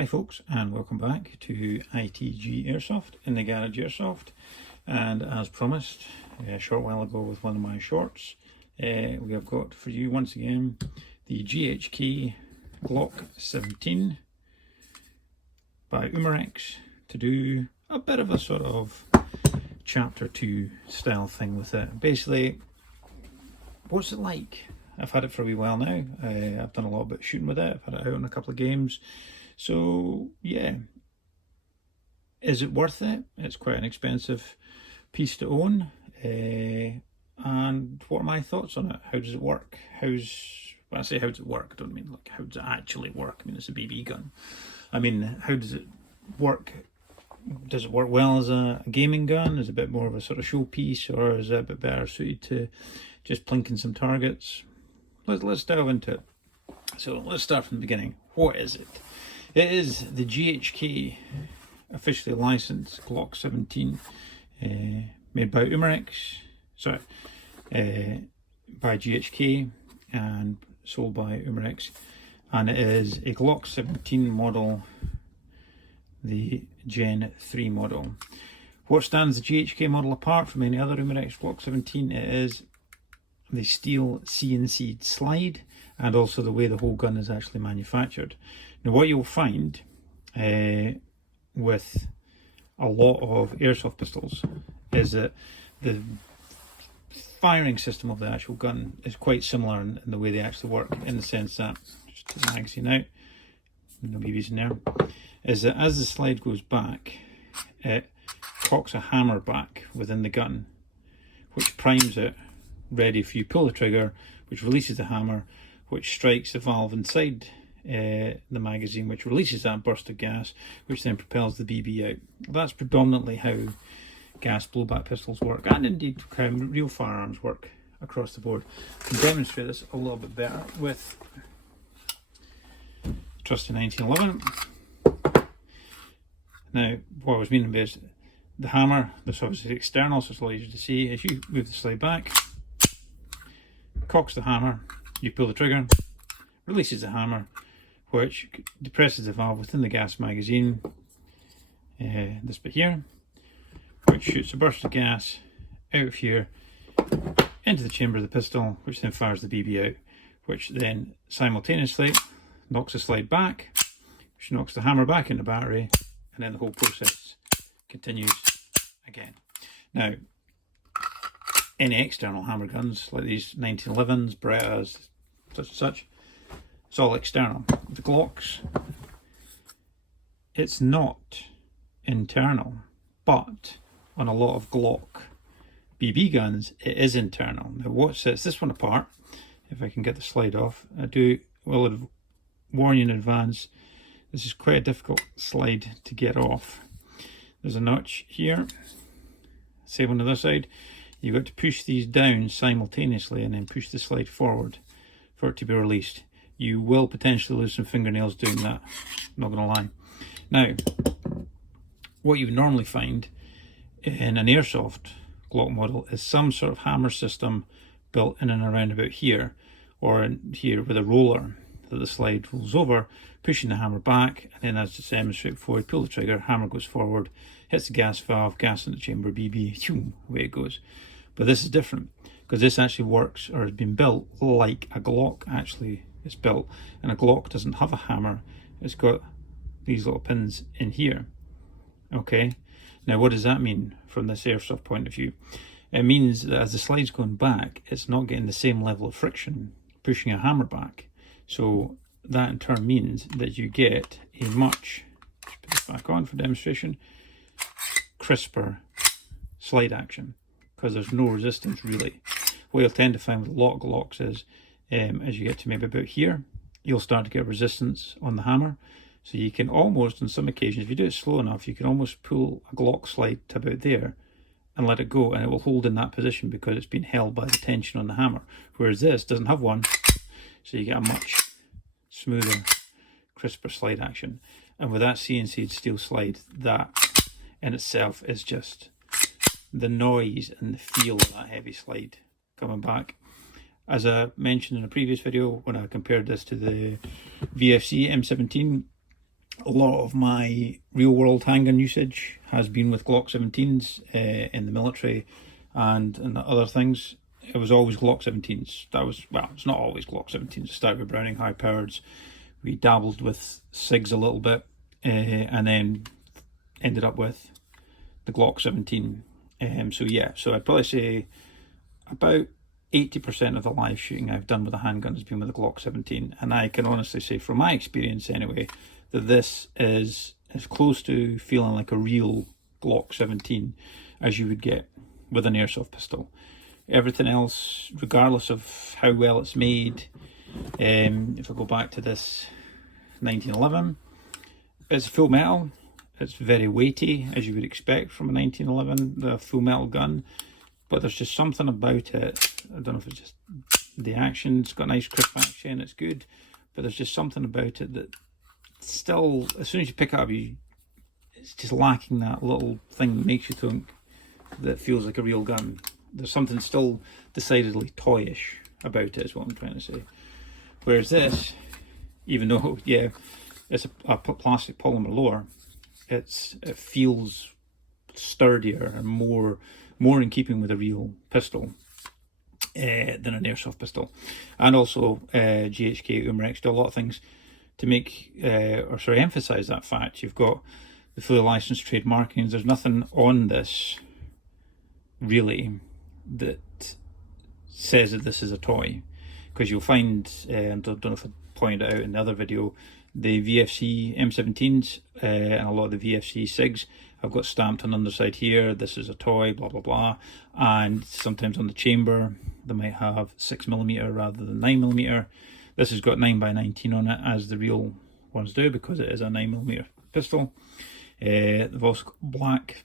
Hi folks, and welcome back to ITG Airsoft in the Garage Airsoft. And as promised a short while ago with one of my shorts, we have got for you once again the GHK Glock 17 by Umarex to do a bit of a sort of chapter 2 style thing with it. Basically, what's it like? I've had it for a wee while now. I've done a lot of shooting with it. I've had it out in a couple of games. So yeah, is it worth it? It's quite an expensive piece to own. And what are my thoughts on it? How does it work? When I say how does it work, I don't mean like how does it actually work. I mean, it's a BB gun. I mean, how does it work? Does it work well as a gaming gun? Is it a bit more of a sort of showpiece, or is it a bit better suited to just plinking some targets? Let's delve into it. So let's start from the beginning. What is it? It is the GHK officially licensed Glock 17, made by Umarex, by GHK and sold by Umarex, and it is a Glock 17 model, the Gen 3 model. What stands the GHK model apart from any other Umarex Glock 17? It is the steel CNC slide, and also the way the whole gun is actually manufactured. Now, what you'll find with a lot of airsoft pistols is that the firing system of the actual gun is quite similar in the way they actually work, in the sense that, just take the magazine out, no BBs in there, is that as the slide goes back, it cocks a hammer back within the gun, which primes it ready for you pull the trigger, which releases the hammer, which strikes the valve inside the magazine, which releases that burst of gas, which then propels the BB out. That's predominantly how gas blowback pistols work, and indeed how real firearms work across the board. I can demonstrate this a little bit better with trusty 1911. Now, what I was meaning is the hammer, this obviously external, so it's a lot easier to see. As you move the slide back, cocks the hammer, you pull the trigger, releases the hammer, which depresses the valve within the gas magazine, this bit here, which shoots a burst of gas out of here into the chamber of the pistol, which then fires the BB out, which then simultaneously knocks the slide back, which knocks the hammer back in the battery, and then the whole process continues again. Now, any external hammer guns like these 1911s, Berettas, such and such, it's all external. The Glocks, it's not internal, but on a lot of Glock BB guns, it is internal. Now, what sets this one apart, if I can get the slide off, will warn you in advance, this is quite a difficult slide to get off. There's a notch here, same on the other side. You've got to push these down simultaneously and then push the slide forward for it to be released. You will potentially lose some fingernails doing that, not gonna lie. Now, what you would normally find in an airsoft Glock model is some sort of hammer system built in and around about here, or in here with a roller that the slide rolls over, pushing the hammer back, and then as it's demonstrated before, you pull the trigger, hammer goes forward, hits the gas valve, gas in the chamber, BB, away it goes. But this is different, because this actually works, or has been built like a Glock actually is built, and a Glock doesn't have a hammer, it's got these little pins in here. Okay, now what does that mean from this airsoft point of view? It means that as the slide's going back, it's not getting the same level of friction pushing a hammer back. So that in turn means that you get a much, just put this back on for demonstration, crisper slide action, because there's no resistance really. What you'll tend to find with a lot of Glocks is, as you get to maybe about here, you'll start to get resistance on the hammer. So you can almost, on some occasions, if you do it slow enough, you can almost pull a Glock slide to about there and let it go, and it will hold in that position because it's been held by the tension on the hammer. Whereas this doesn't have one, so you get a much smoother, crisper slide action. And with that CNC steel slide, that in itself is just the noise and the feel of that heavy slide coming back. As I mentioned in a previous video, when I compared this to the VFC M17, a lot of my real world handgun usage has been with Glock 17s in the military and other things. It was always Glock 17s. That was, well, it's not always Glock 17s. It started with Browning high powered. We dabbled with SIGs a little bit and then ended up with the Glock 17. So yeah, so I'd probably say about 80% of the live shooting I've done with a handgun has been with a Glock 17, and I can honestly say from my experience anyway that this is as close to feeling like a real Glock 17 as you would get with an airsoft pistol. Everything else, regardless of how well it's made, if I go back to this 1911, it's full metal. It's very weighty, as you would expect from a 1911, the full metal gun. But there's just something about it. I don't know if it's just the action. It's got nice crisp action. It's good. But there's just something about it that still, as soon as you pick it up, it's just lacking that little thing that makes you think that feels like a real gun. There's something still decidedly toyish about it, is what I'm trying to say. Whereas this, even though, yeah, it's a plastic polymer lower, it feels sturdier and more in keeping with a real pistol than an airsoft pistol. And also GHK Umrex do a lot of things to make emphasize that fact. You've got the fully licensed trade markings. There's nothing on this really that says that this is a toy, because you'll find, I don't know if I pointed it out in the other video, the VFC M17s and a lot of the VFC SIGs have got stamped on the underside here, this is a toy, blah blah blah, and sometimes on the chamber they might have 6mm rather than 9mm. This has got 9x19 on it, as the real ones do, because it is a 9mm pistol. They've also got black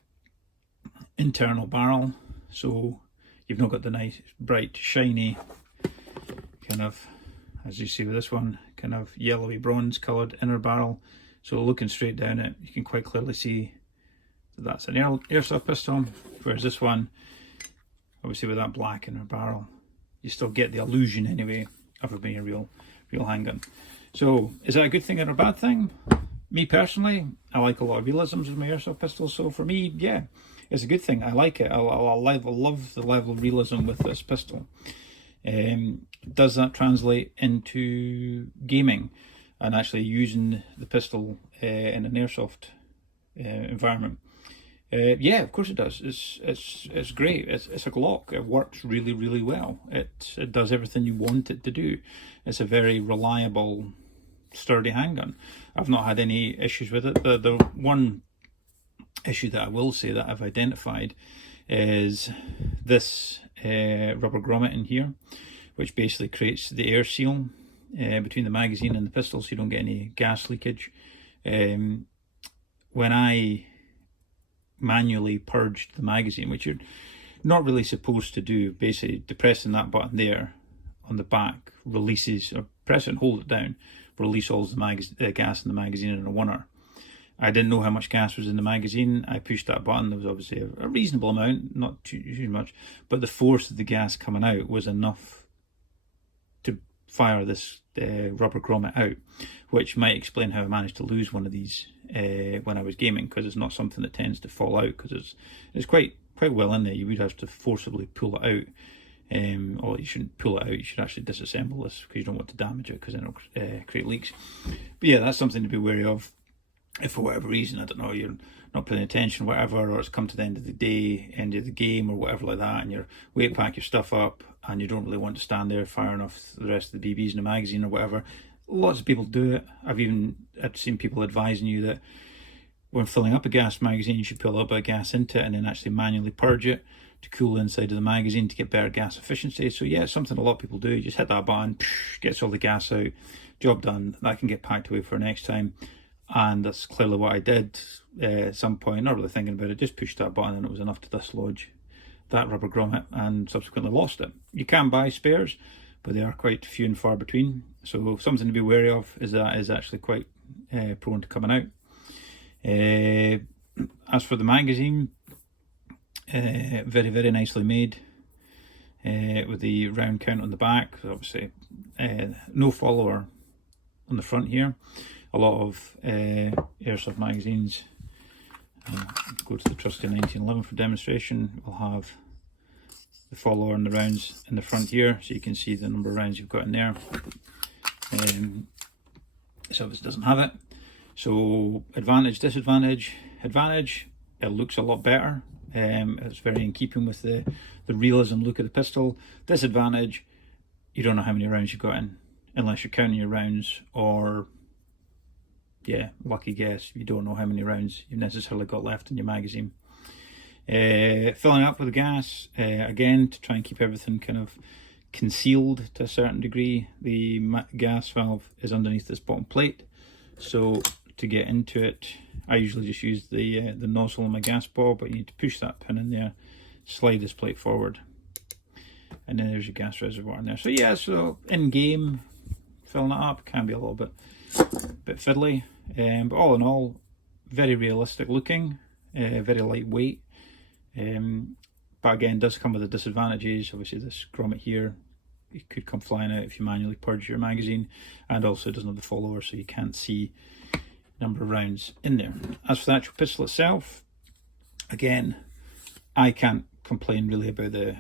internal barrel, so you've not got the nice bright shiny kind of, as you see with this one, kind of yellowy bronze coloured inner barrel. So looking straight down it, you can quite clearly see that that's an airsoft pistol, whereas this one, obviously with that black inner barrel, you still get the illusion anyway of it being a real handgun. So is that a good thing or a bad thing? Me personally, I like a lot of realisms with my airsoft pistols, so for me, yeah, it's a good thing. I like it. I love the level of realism with this pistol. Does that translate into gaming and actually using the pistol in an airsoft environment? Yeah, of course it does. It's great. It's a Glock. It works really well. It does everything you want it to do. It's a very reliable, sturdy handgun. I've not had any issues with it. The one issue that I will say that I've identified is this rubber grommet in here, which basically creates the air seal between the magazine and the pistol, so you don't get any gas leakage. When I manually purged the magazine, which you're not really supposed to do, basically depressing that button there on the back releases, or press it and hold it down, release all the gas in the magazine in a oneer. I didn't know how much gas was in the magazine. I pushed that button. There was obviously a reasonable amount, not too much, but the force of the gas coming out was enough to fire this rubber grommet out, which might explain how I managed to lose one of these when I was gaming, because it's not something that tends to fall out, because it's quite well in there. You would have to forcibly pull it out. Or you shouldn't pull it out, you should actually disassemble this, because you don't want to damage it, because then it'll create leaks. But yeah, that's something to be wary of. If for whatever reason, I don't know, you're not paying attention, whatever, or it's come to the end of the day, end of the game, or whatever like that, and you're weight pack your stuff up, and you don't really want to stand there firing off the rest of the BBs in the magazine or whatever. Lots of people do it. I've seen people advising you that when filling up a gas magazine, you should put a little bit of gas into it and then actually manually purge it to cool the inside of the magazine to get better gas efficiency. So yeah, it's something a lot of people do. You just hit that button, gets all the gas out, job done. That can get packed away for next time. And that's clearly what I did at some point, not really thinking about it, just pushed that button and it was enough to dislodge that rubber grommet, and subsequently lost it. You can buy spares, but they are quite few and far between. So something to be wary of is that is actually quite prone to coming out. As for the magazine, very nicely made, with the round count on the back. Obviously no follower on the front here. a lot of airsoft magazines, go to the trusty 1911 for demonstration, will have the follower and the rounds in the front here, so you can see the number of rounds you've got in there. So this doesn't have it. So advantage, disadvantage. Advantage, it looks a lot better. It's very in keeping with the realism look of the pistol. Disadvantage, you don't know how many rounds you've got in, unless you're counting your rounds, or yeah, lucky guess, you don't know how many rounds you've necessarily got left in your magazine. Filling up with gas, again, to try and keep everything kind of concealed to a certain degree. The gas valve is underneath this bottom plate, so to get into it, I usually just use the nozzle on my gas ball, but you need to push that pin in there, slide this plate forward, and then there's your gas reservoir in there. So yeah, so in game, filling it up can be a little bit fiddly, but all in all, very realistic looking, very lightweight. But again, does come with the disadvantages. Obviously this grommet here, it could come flying out if you manually purge your magazine, and also it doesn't have the follower, so you can't see number of rounds in there. As for the actual pistol itself, again, I can't complain really about the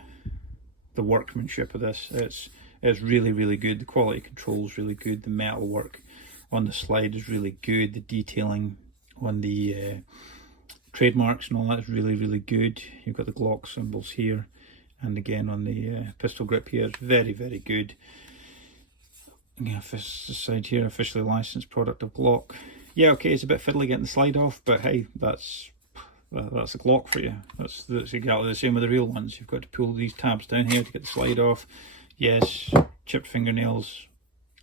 workmanship of this. It's really, really good. The quality control is really good. The metal work on the slide is really good. The detailing on the trademarks and all that is really, really good. You've got the Glock symbols here, and again on the pistol grip here, it's very, very good. Again, this side here, officially licensed product of Glock. Yeah, okay, it's a bit fiddly getting the slide off, but hey, that's a Glock for you. That's exactly the same with the real ones. You've got to pull these tabs down here to get the slide off. Yes, chipped fingernails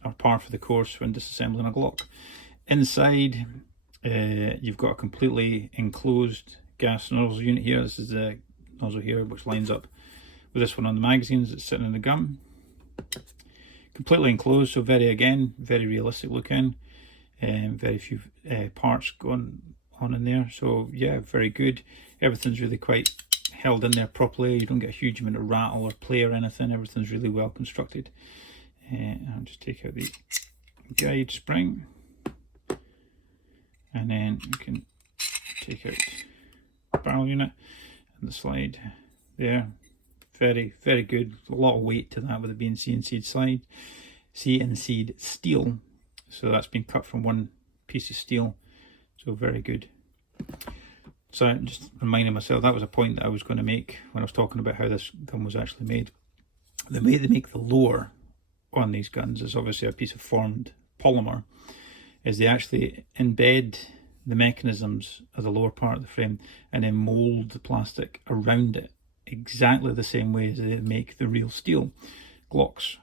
are par for the course when disassembling a Glock. Inside, you've got a completely enclosed gas nozzle unit here. This is the nozzle here, which lines up with this one on the magazines that's sitting in the gun. Completely enclosed, so very realistic looking. Very few parts going on in there, so yeah, very good. Everything's really quite held in there properly. You don't get a huge amount of rattle or play or anything. Everything's really well constructed. I'll just take out the guide spring, and then you can take out the barrel unit and the slide there. Very, very good. A lot of weight to that with it being CNC'd slide, CNC'd steel. So that's been cut from one piece of steel, so very good. So I'm just reminding myself, that was a point that I was going to make when I was talking about how this gun was actually made. The way they make the lower on these guns is obviously a piece of formed polymer, is they actually embed the mechanisms of the lower part of the frame and then mold the plastic around it exactly the same way as they make the real steel Glocks.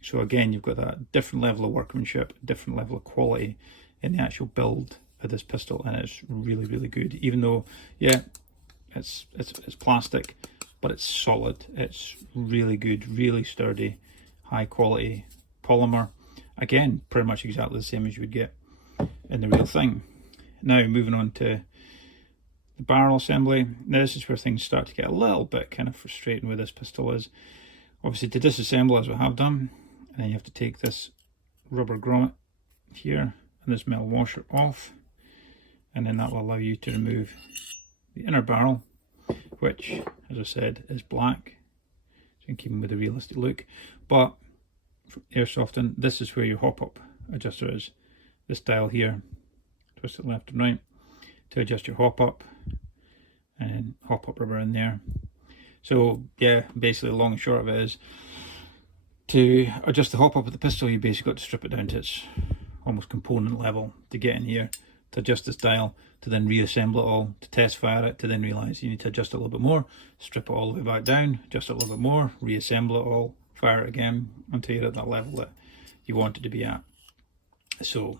So again, you've got that different level of workmanship, different level of quality in the actual build of this pistol, and it's really, really good. Even though, yeah, it's plastic, but it's solid. It's really good, really sturdy, high quality polymer. Again, pretty much exactly the same as you would get in the real thing. Now moving on to the barrel assembly. Now this is where things start to get a little bit kind of frustrating with this pistol. Is obviously to disassemble, as we have done, and then you have to take this rubber grommet here and this metal washer off, and then that will allow you to remove the inner barrel, which, as I said, is black, so in keeping with the realistic look. But for airsofting, this is where your hop-up adjuster is. This dial here, twist it left and right to adjust your hop-up, and hop-up rubber in there. So yeah, basically the long and short of it is, to adjust the hop up of the pistol, you basically got to strip it down to its almost component level to get in here, to adjust this dial, to then reassemble it all, to test fire it, to then realise you need to adjust it a little bit more, strip it all the way back down, adjust it a little bit more, reassemble it all, fire it again until you're at that level that you want it to be at. So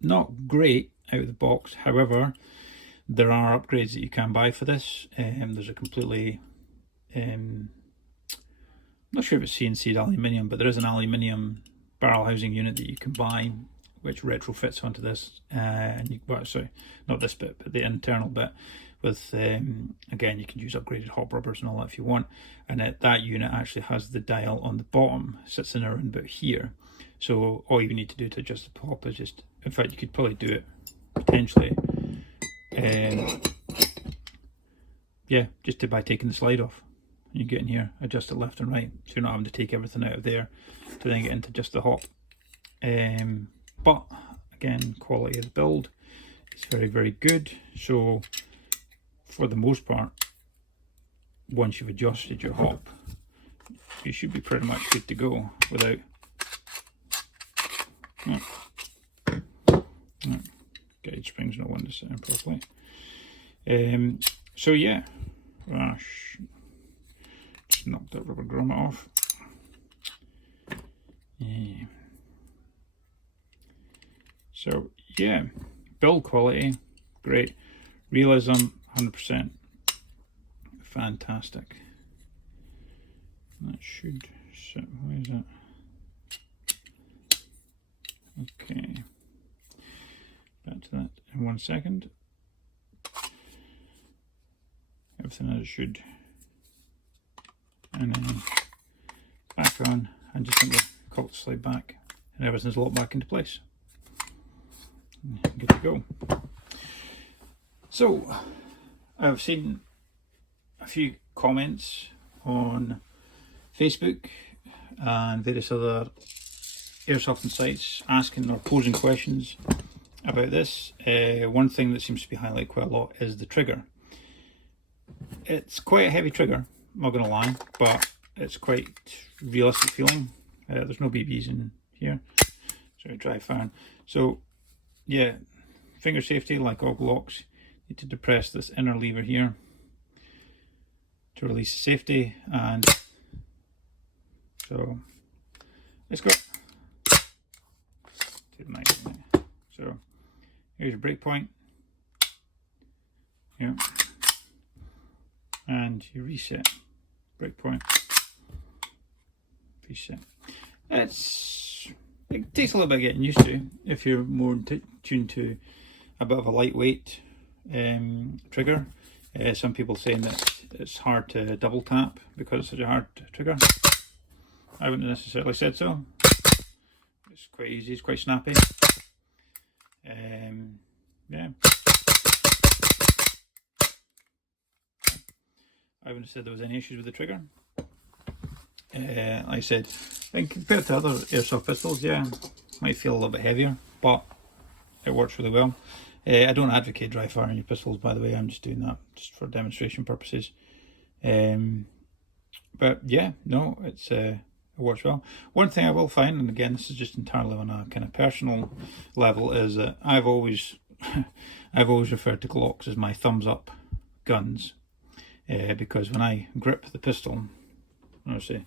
not great out of the box. However, there are upgrades that you can buy for this. There's a completely I'm not sure if it's CNC'd aluminium, but there is an aluminium barrel housing unit that you can buy, which retrofits onto this, and you, well, sorry, not this bit, but the internal bit, with again, you can use upgraded hop rubbers and all that if you want. And that unit actually has the dial on the bottom, sits in around about here, so all you need to do to adjust the hop is just In fact, you could probably do it potentially, yeah, just by taking the slide off. You get in here, adjust it left and right, so you're not having to take everything out of there to then get into just the hop. But again, quality of the build is very, very good. So for the most part, once you've adjusted your hop, you should be pretty much good to go without guide springs not one to sit in properly. So yeah, just knocked that rubber grommet off. Yeah. So yeah, build quality, great. Realism, 100%. Fantastic. That should sit, where is it? Okay. Back to that in 1 second. Everything as it should. And then back on, and just simply cock the slide back, and everything's locked back into place. Good to go. So I've seen a few comments on Facebook and various other airsoft sites asking or posing questions about this. One thing that seems to be highlighted quite a lot is the trigger. It's quite a heavy trigger, I'm not going to lie, but it's quite realistic feeling. There's no BBs in here, so dry fan. So yeah, finger safety, like all Glocks, need to depress this inner lever here to release the safety, and so let's go. So here's your break point, yeah, and you reset, break point, reset. It takes a little bit of getting used to if you're more tuned to a bit of a lightweight trigger. Some people saying that it's hard to double tap because it's such a hard trigger. I wouldn't necessarily said so. It's quite easy, it's quite snappy. Yeah. I wouldn't have said there was any issues with the trigger. Like I said, and compared to other airsoft pistols, yeah, might feel a little bit heavier, but it works really well. I don't advocate dry firing your pistols, by the way. I'm just doing that just for demonstration purposes. But yeah, no, it works well. One thing I will find, and again, this is just entirely on a kind of personal level, is that I've always referred to Glocks as my thumbs up guns, because when I grip the pistol, I say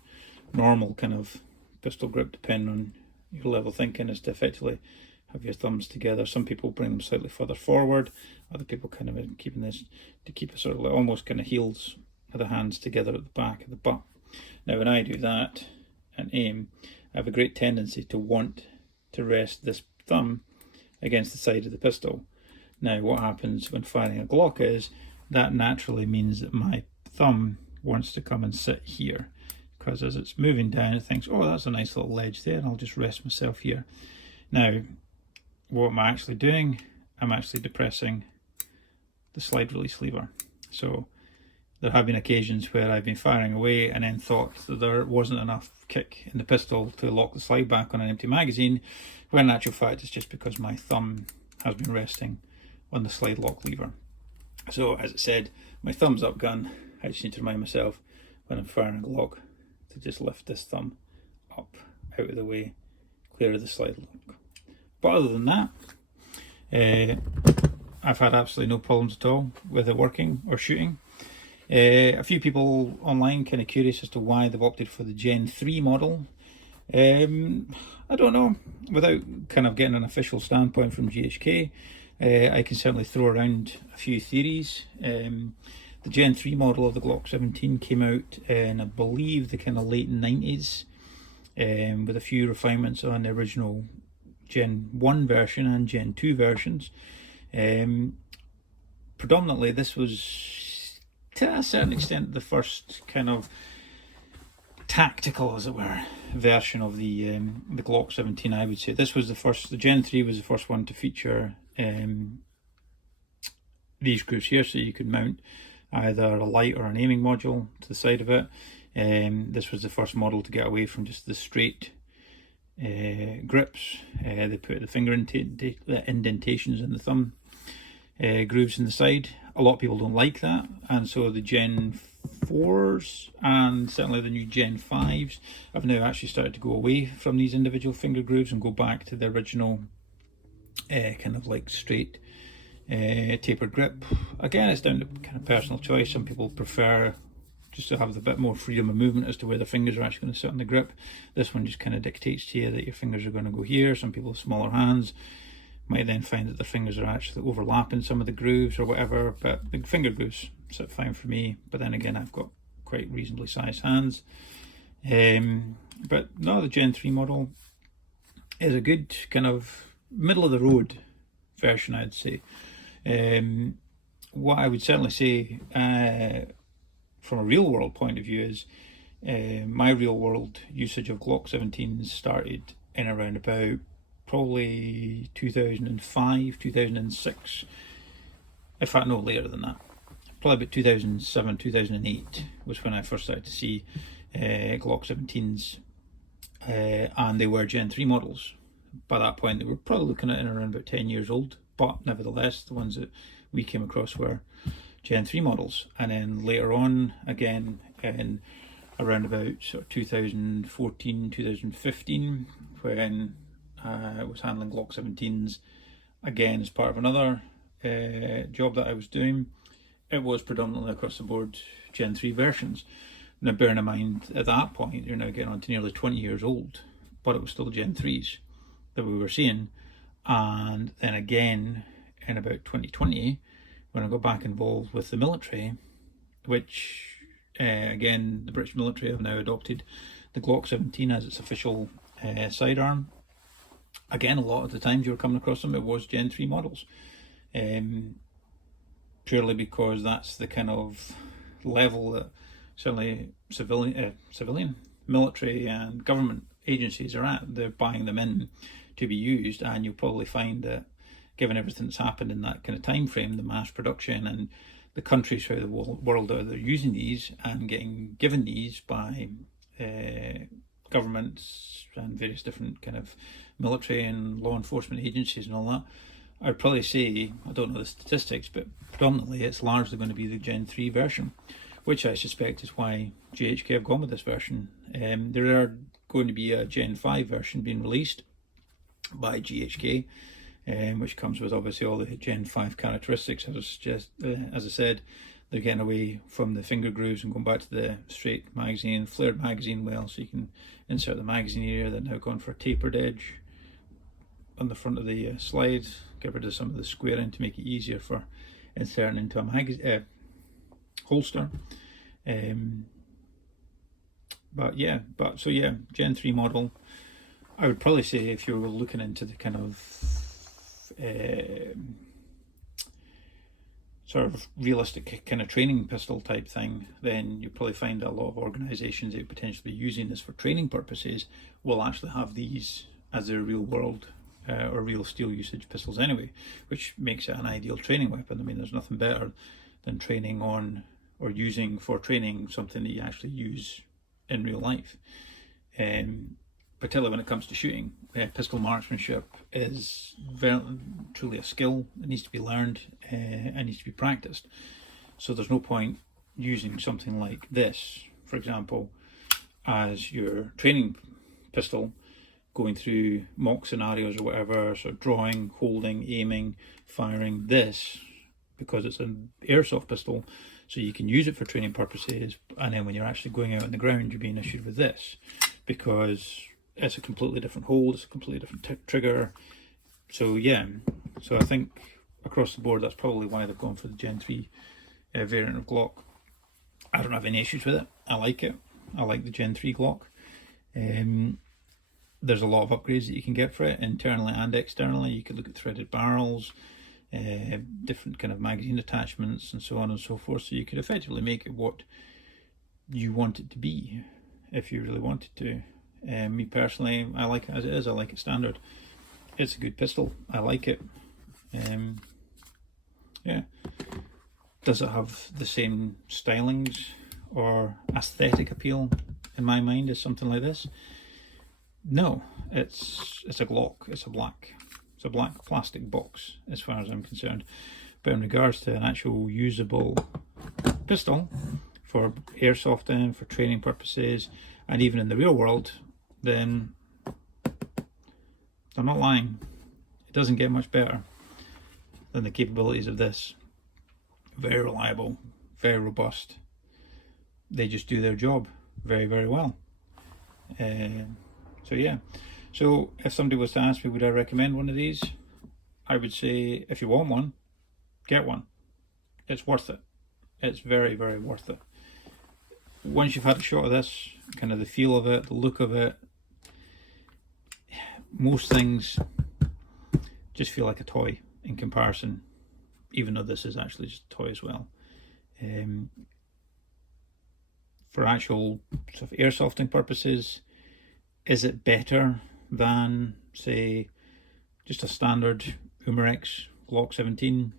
normal kind of pistol grip, depending on your level of thinking, is to effectively have your thumbs together. Some people bring them slightly further forward, other people kind of keeping this to keep a sort of like almost kind of heels of the hands together at the back of the butt. Now when I do that and aim, I have a great tendency to want to rest this thumb against the side of the pistol. Now what happens when firing a Glock is that naturally means that my thumb wants to come and sit here, because as it's moving down it thinks, oh, that's a nice little ledge there, and I'll just rest myself here. Now what am I actually doing? I'm actually depressing the slide release lever. So there have been occasions where I've been firing away and then thought that there wasn't enough kick in the pistol to lock the slide back on an empty magazine, when in actual fact it's just because my thumb has been resting on the slide lock lever. So as I said, my thumbs up gun, I just need to remind myself when I'm firing a Glock to just lift this thumb up out of the way, clear of the slide lock. But other than that, I've had absolutely no problems at all with it working or shooting. A few people online kind of curious as to why they've opted for the Gen 3 model. I don't know, without kind of getting an official standpoint from GHK, I can certainly throw around a few theories. The Gen 3 model of the Glock 17 came out in, I believe, the kind of late 90s, with a few refinements on the original Gen 1 version and Gen 2 versions. Predominantly this was, to a certain extent, the first kind of tactical, as it were, version of the Glock 17. I would say this was the first. The Gen 3 was the first one to feature these grooves here, so you could mount either a light or an aiming module to the side of it. This was the first model to get away from just the straight grips. They put the finger indentations in the thumb grooves in the side. A lot of people don't like that, and so the Gen 4s and certainly the new Gen 5s have now actually started to go away from these individual finger grooves and go back to the original kind of like straight tapered grip. Again, it's down to kind of personal choice. Some people prefer just to have a bit more freedom of movement as to where the fingers are actually going to sit on the grip. This one just kind of dictates to you that your fingers are going to go here. Some people with smaller hands might then find that the fingers are actually overlapping some of the grooves or whatever, but the finger grooves sit fine for me. But then again, I've got quite reasonably sized hands. But no, the Gen 3 model is a good kind of middle of the road version, I'd say. What I would certainly say from a real world point of view is my real world usage of Glock 17s started in around about probably 2005, 2006. In fact, no later than that. Probably about 2007, 2008 was when I first started to see Glock 17s, and they were Gen 3 models. By that point, they were probably looking at in around about 10 years old, but nevertheless, the ones that we came across were Gen 3 models. And then later on, again, in around about sort of 2014, 2015, when I was handling Glock 17s, again, as part of another job that I was doing, it was predominantly across the board Gen 3 versions. Now, bearing in mind, at that point, you're now getting on to nearly 20 years old, but it was still Gen 3s that we were seeing. And then again, in about 2020, when I got back involved with the military, which, again, the British military have now adopted the Glock 17 as its official sidearm. Again, a lot of the times you were coming across them, it was Gen 3 models. Purely because that's the kind of level that certainly civilian, military and government agencies are at. They're buying them in to be used, and you'll probably find that given everything that's happened in that kind of time frame, the mass production and the countries throughout the world that are using these and getting given these by governments and various different kind of military and law enforcement agencies and all that, I'd probably say, I don't know the statistics, but predominantly it's largely going to be the Gen 3 version, which I suspect is why GHK have gone with this version. There are going to be a Gen 5 version being released by GHK, which comes with obviously all the Gen 5 characteristics. As I said, they're getting away from the finger grooves and going back to the straight magazine, flared magazine well, so you can insert the magazine area. They're now gone for a tapered edge on the front of the slide, get rid of some of the squaring to make it easier for inserting into a holster. So Gen 3 model, I would probably say if you were looking into the kind of sort of realistic kind of training pistol type thing, then you'll probably find a lot of organisations that potentially using this for training purposes will actually have these as their real world or real steel usage pistols anyway, which makes it an ideal training weapon. I mean, there's nothing better than training on or using for training something that you actually use in real life. Particularly when it comes to shooting, pistol marksmanship is truly a skill. It needs to be learned, it needs to be practiced. So there's no point using something like this, for example, as your training pistol, going through mock scenarios or whatever, so drawing, holding, aiming, firing this, because it's an airsoft pistol, so you can use it for training purposes, and then when you're actually going out on the ground, you're being issued with this, because it's a completely different hold, it's a completely different trigger. So yeah, so I think across the board, that's probably why they've gone for the Gen 3 variant of Glock. I don't have any issues with it. I like it. I like the Gen 3 Glock. There's a lot of upgrades that you can get for it, internally and externally. You could look at threaded barrels, different kind of magazine attachments and so on and so forth. So you could effectively make it what you want it to be. if you really wanted to. Me personally, I like it as it is. I like it standard. It's a good pistol. I like it. Yeah. Does it have the same stylings or aesthetic appeal in my mind as something like this? No, it's a Glock. It's a black plastic box as far as I'm concerned. But in regards to an actual usable pistol for airsofting, for training purposes, and even in the real world, then I'm not lying. It doesn't get much better than the capabilities of this. Very reliable, very robust. They just do their job very, very well. So yeah. So if somebody was to ask me, would I recommend one of these? I would say, if you want one, get one. It's worth it. It's very, very worth it. Once you've had a shot of this, kind of the feel of it, the look of it, most things just feel like a toy in comparison, even though this is actually just a toy as well. For actual sort of airsofting purposes, is it better than, say, just a standard Umarex Glock 17?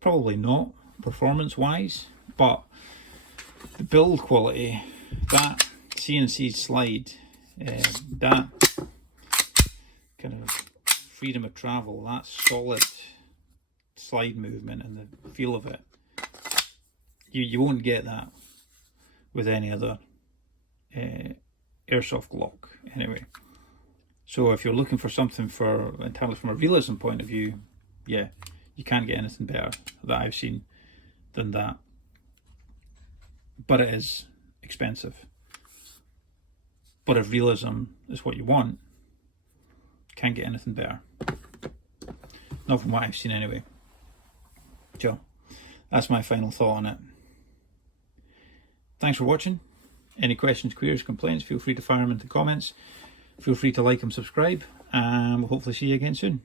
Probably not, performance-wise, but the build quality, that CNC slide, that kind of freedom of travel, that solid slide movement and the feel of it, you won't get that with any other airsoft Glock anyway. So if you're looking for something entirely from a realism point of view, yeah, you can't get anything better that I've seen than that. But it is expensive. But if realism is what you want, can't get anything better. Not from what I've seen anyway. So that's my final thought on it. Thanks for watching. Any questions, queries, complaints, feel free to fire them into the comments. Feel free to like and subscribe, and we'll hopefully see you again soon.